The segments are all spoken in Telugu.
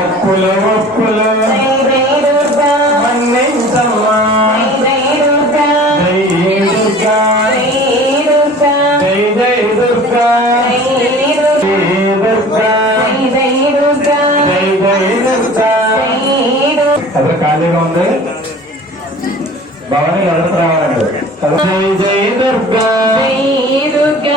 ఒప్పులు ఒప్పులు మన్నించమ్మా జై దుర్గా జై జై దుర్గా. ఖాళీగా ఉంది భవని ఎదురు రావాలండి జై జై దుర్గా దుర్గా.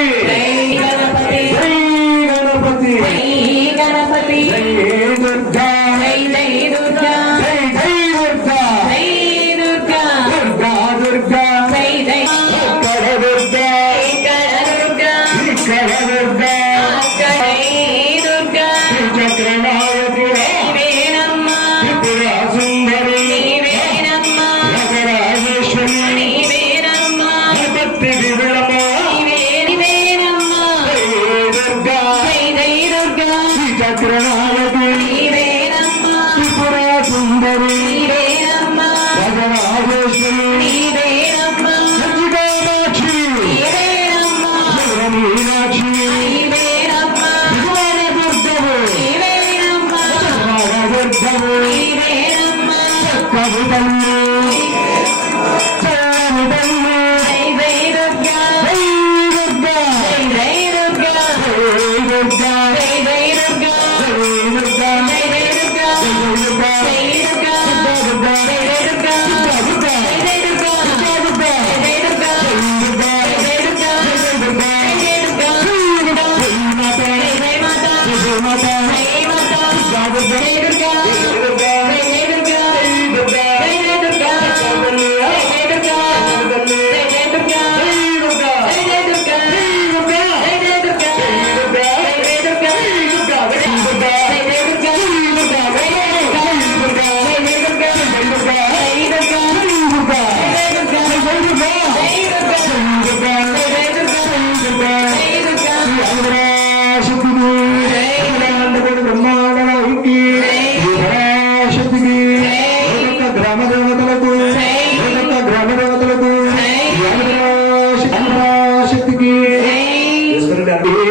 గణపతికి జై గణపతి. దుర్గా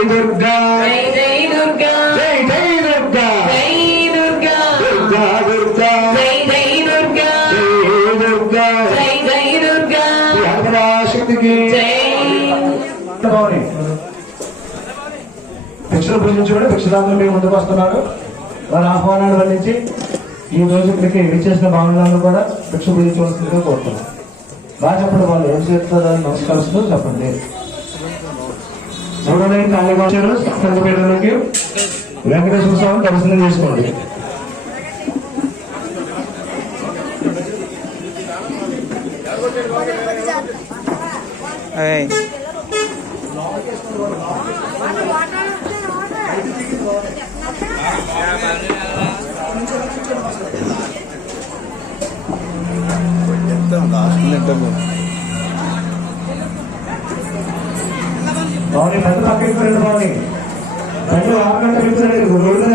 దుర్గా. జై జై దుర్గా. దుర్గా. దుర్గా. జై దుర్గా. శక్తికి. భిక్షలు పూజించుకుని భిక్షదాతులు మీ ముందుకు వస్తున్నారు. వారి ఆహ్వానాన్ని వల్లించి ఈ రోజు ఇక్కడికి విచ్చేసిన భావనలను కూడా భిక్ష పూజించవలసిందిగా కోరుతున్నాం. బాగా చెప్పండి వాళ్ళు ఏం చేస్తారని నమస్కరిస్తూ చెప్పండి. మూడోదయం ఖాళీగా వచ్చారు. సంఘపీఠంలోకి వెంకటేశ్వర స్వామి దర్శనం చేసుకోండి. బాగుంది పెద్ద పక్కకి రండి బాగుంది బండి ఆరు గంటల రోడ్డు